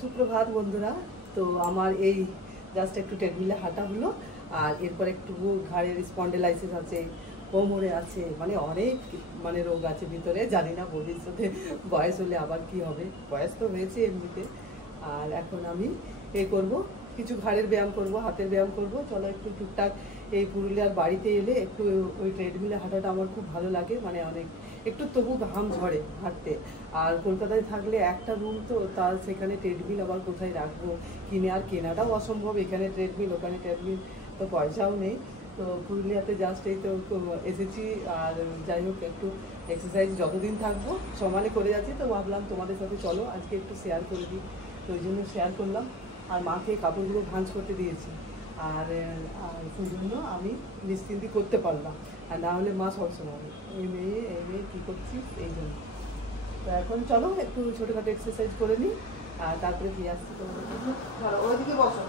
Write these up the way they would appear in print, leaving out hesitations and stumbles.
সুপ্রভাত বন্ধুরা। তো আমার এই জাস্ট একটু ট্রেডমিলে হাঁটা হলো, আর এরপর একটু ঘাড়ের স্পন্ডেলাইসিস আছে, কোমরে আছে, মানে অনেক রোগ আছে ভিতরে। জানি না ভবিষ্যতে বয়স হলে আবার কি হবে, বয়স তো হয়েছে এমনিতে। আর এখন আমি করব কিছু ঘাড়ের ব্যায়াম করব, হাতের ব্যায়াম করব। চলো একটু টুকটাক এই পুরুলিয়ার বাড়িতে এলে একটু ওই ট্রেডমিলে হাঁটাটা আমার খুব ভালো লাগে, মানে অনেক একটু তবু ঘাম ঝরে হাঁটতে। আর কলকাতায় থাকলে একটা রুম, তো তার সেখানে ট্রেডমিল আবার কোথায় রাখবো, কিনে আর কেনাটাও অসম্ভব। এখানে ট্রেডমিল, ওখানে ট্রেডমিল, তো পয়সাও নেই। তো পুরুলিয়াতে জাস্ট এই তো এসেছি। আর যাই হোক, একটু এক্সারসাইজ যতদিন থাকবো সমানে করে যাচ্ছি, তো ভাবলাম তোমাদের সাথে চলো আজকে একটু শেয়ার করে দিই। তো ওই জন্য শেয়ার করলাম। আর মাকে কাপড়গুলো ভাঁজ করতে দিয়েছি, আর সেই জন্য আমি নিশ্চিন্তি করতে পারলাম। আর না হলে মা সবসময় এই মেয়ে কী করছিস, এই জন্য। তো এখন চলো একটু ছোটোখাটো এক্সারসাইজ করে নিই, আর তারপরে ফিরে আসছি তোমাদের কাছে। ভালো, ওইদিকে বসো।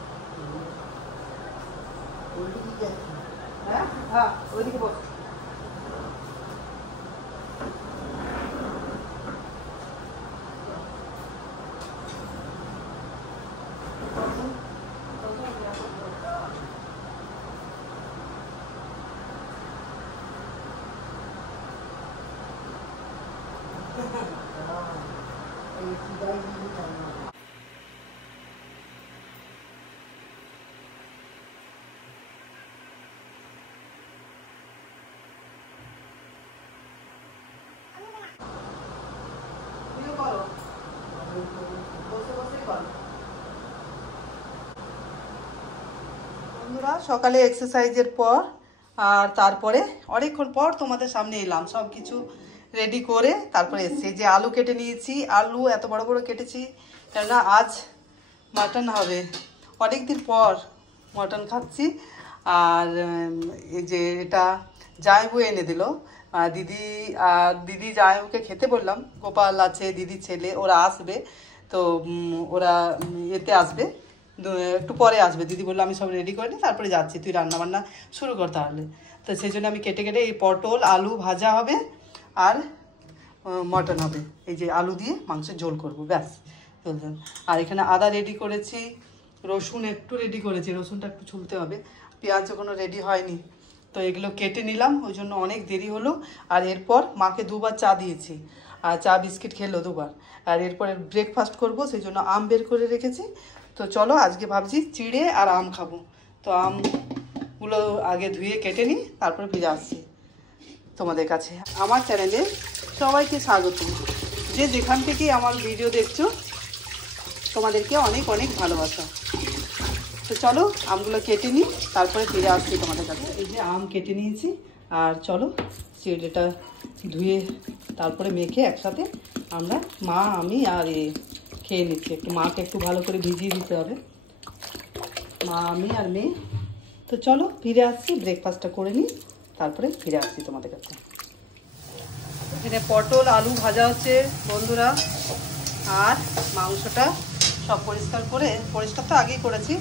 হ্যাঁ হ্যাঁ, ওইদিকে বসো। বন্ধুরা, সকালে এক্সারসাইজের পর আর তারপরে অনেকক্ষণ পর তোমাদের সামনে এলাম, সব কিছু রেডি করে তারপরে এসছি। যে আলু কেটে নিয়েছি, আলু এত বড় বড় কেটেছি কেননা আজ মাটন হবে। অনেক দিন পর মাটন খাচ্ছি। আর এই যে এটা জামাইবু এনে দিল, দিদি জামাইবুকে খেতে বললাম। গোপাল আছে, দিদির ছেলে, ওরা আসবে। তো ওরা এতে আসবে, একটু পরে আসবে। দিদি বললো আমি সব রেডি করে নিই, তারপরে যাচ্ছি, তুই রান্নাবান্না শুরু কর তাহলে। তো সেই জন্য আমি কেটে কেটে এই পটল আলু ভাজা হবে আর মটন হবে। এই যে আলু দিয়ে মাংসের ঝোল করবো, ব্যাস। আর এখানে আদা রেডি করেছি, রসুন একটু রেডি করেছি, রসুনটা একটু ছুলতে হবে, পেঁয়াজ এখনো রেডি হয়নি। তো এগুলো কেটে নিলাম, ওই জন্য অনেক দেরি হলো। আর এরপর মাকে দুবার চা দিয়েছি, আর চা বিস্কিট খেলো দুবার। আর এরপরে ব্রেকফাস্ট করবো, সেই জন্য আম বের করে রেখেছি। তো চলো আজকে ভাবছি চিড়ে আর আম খাবো। তো আমগুলো আগে ধুয়ে কেটে নিই, তারপরে ফিরে আসছি তোমাদের কাছে। আমার চ্যানেলে সবাইকে স্বাগত। যে যেখান থেকে আমার ভিডিও দেখছো তোমাদেরকে অনেক অনেক ভালোবাসা। তো চলো আমগুলো কেটে নিই, তারপরে ফিরে আসছি তোমাদের কাছে। এই যে আম কেটে নিয়েছি, আর চলো চিড়েটা ধুয়ে তারপরে মেখে একসাথে আমরা মা আমি আর খেয়ে নিচ্ছি। একটু মাকে একটু ভালো করে ভিজিয়ে দিতে হবে, মা আমি আর মেয়ে। তো চলো ফিরে আসছি, ব্রেকফাস্টটা করে নিই, তারপরে ফিরে আসছি তোমাদের কাছে। এখানে পটল আলু ভাজা হচ্ছে বন্ধুরা, আর মাংসটা সব পরিষ্কার তো আগেই করেছি।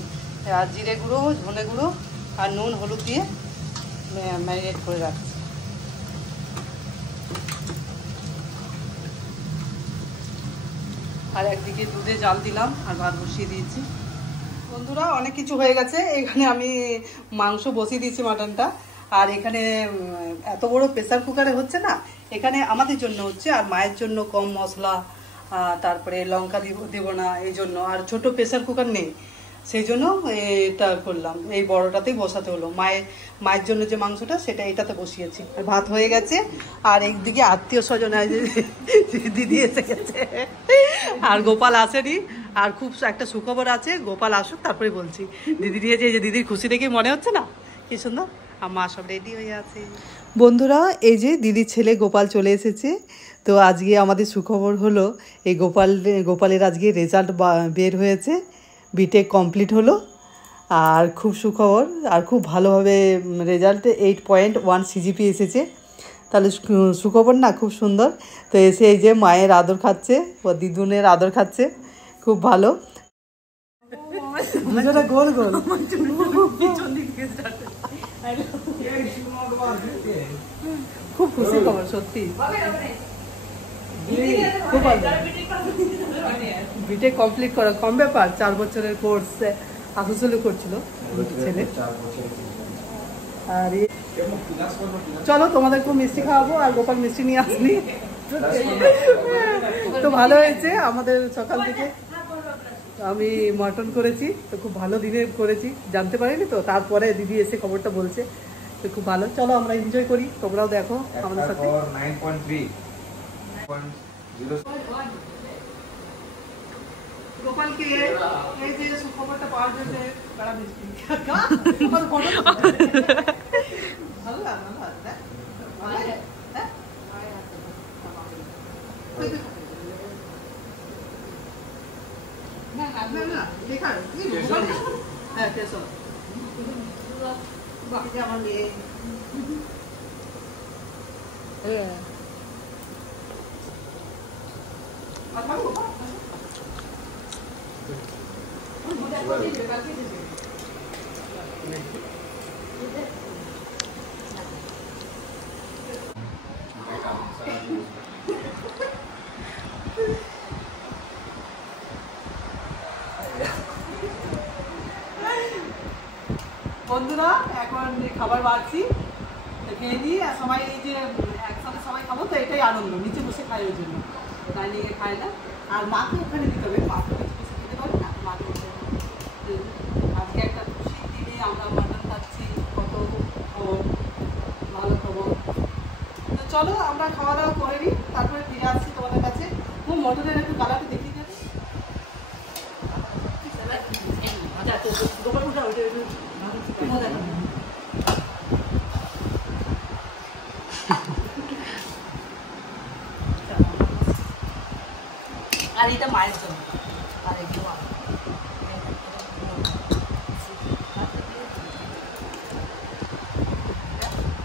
আর জিরে গুঁড়ো, ধনে গুঁড়ো আর নুন হলুদ দিয়ে ম্যারিনেট করে রাখছি। আর একদিকে দুধে জাল দিলাম, আর ভাত বসিয়ে দিয়েছি। বন্ধুরা, অনেক কিছু হয়ে গেছে। এখানে আমি মাংস বসিয়ে দিয়েছি, মাটনটা। আর এখানে এত বড় প্রেসার কুকারে হচ্ছে না, এখানে আমাদের জন্য হচ্ছে, আর মায়ের জন্য কম মশলা, তারপরে লঙ্কা দিব না এই জন্য। আর ছোট প্রেসার কুকার নেই, সেই জন্য এটা করলাম, এই বড়টাতেই বসাতে হলো। মায়ের জন্য যে মাংসটা সেটা এটাতে বসিয়েছি। ভাত হয়ে গেছে। আর একদিকে আত্মীয় স্বজন দিদি এসে গেছে, আর গোপাল আসেনি। আর খুব একটা সুখবর আছে, গোপাল আসুক তারপরে বলছি। দিদি দিয়েছে, এই যে দিদির খুশি দেখে মনে হচ্ছে না কি সুন্দর। আর মা সব রেডি হয়ে আছে। বন্ধুরা, এই যে দিদির ছেলে গোপাল চলে এসেছে। তো আজকে আমাদের সুখবর হলো, এই গোপালের আজকে রেজাল্ট বের হয়েছে, বিটেক কমপ্লিট হলো। আর খুব সুখবর, আর খুব ভালোভাবে রেজাল্ট 8.1 সিজিপি এসেছে। তাহলে সুখবর না, খুব সুন্দর। তো এসে এই যে মায়ের আদর খাচ্ছে, ও দিদুনের আদর খাচ্ছে, খুব ভালো। গোল গোল খুব খুশি খবর সত্যি, খুব ভালো। বিটেক কমপ্লিট করা কম ব্যাপার, 4 বছরের কোর্স আসলে করছিল ছেলে। আর চলো তোমাদেরকেও মিষ্টি খাওয়াবো, আর গোপাল মিষ্টি নিয়ে আসলি তো ভালো হয়েছে। আমাদের সকাল থেকে আমি মটন করেছি, তো খুব ভালো দিনে করেছি, জানতে পারিনি তো, তারপরে দিদি এসে খবরটা বলছে, তো খুব ভালো। চলো আমরা এনজয় করি, তোমরাও দেখো আমাদের সাথে। 9.3 গোপালকে এই যে সুখবরটা পাওয়ার জন্য বড় মিষ্টি ভালো লাগলো না? না দেখা হ্যাঁ কেসো বাকি আমার মেয়ে বন্ধুরা এখন খাবার বাড়ছি, খেয়ে নিই। আর সবাই এই যে একসাথে সবাই খাবো, তো এটাই আনন্দ, নিচে বসে খাই ওই জন্য, ডাইনিংয়ে খায় না। আর মাকে ওখানে দিতে হবে, মাকে নিচে বসে খেতে পারে না, মাকে আজকে একটা খুশির দিনে আমরা মাটন খাচ্ছি, কত ভালো খবর। তো চলো আমরা খাওয়া দাওয়া করে নিই, তারপরে ফিরে আসছি তোমাদের কাছে। মটনের একটু কালারটা দেখিয়ে দেবে। আর এটা মায়ের জন্য, আর একটু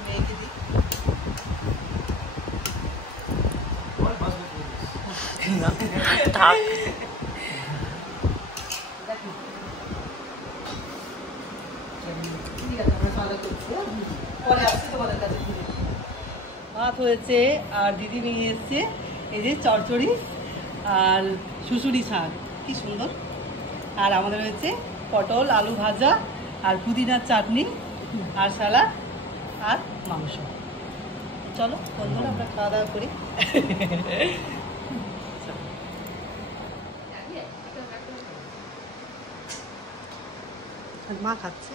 মেয়েকে দিই। ভাত হয়েছে, আর দিদি নিয়ে এসছে এই যে চচ্চড়ি আর শুশুরি শাক, কি সুন্দর। আর আমাদের হয়েছে পটল আলু ভাজা আর পুদিনার চাটনি আর সালাদ আর মাংস। চলো বন্ধুরা আমরা খাওয়া দাওয়া করি। মা খাচ্ছে।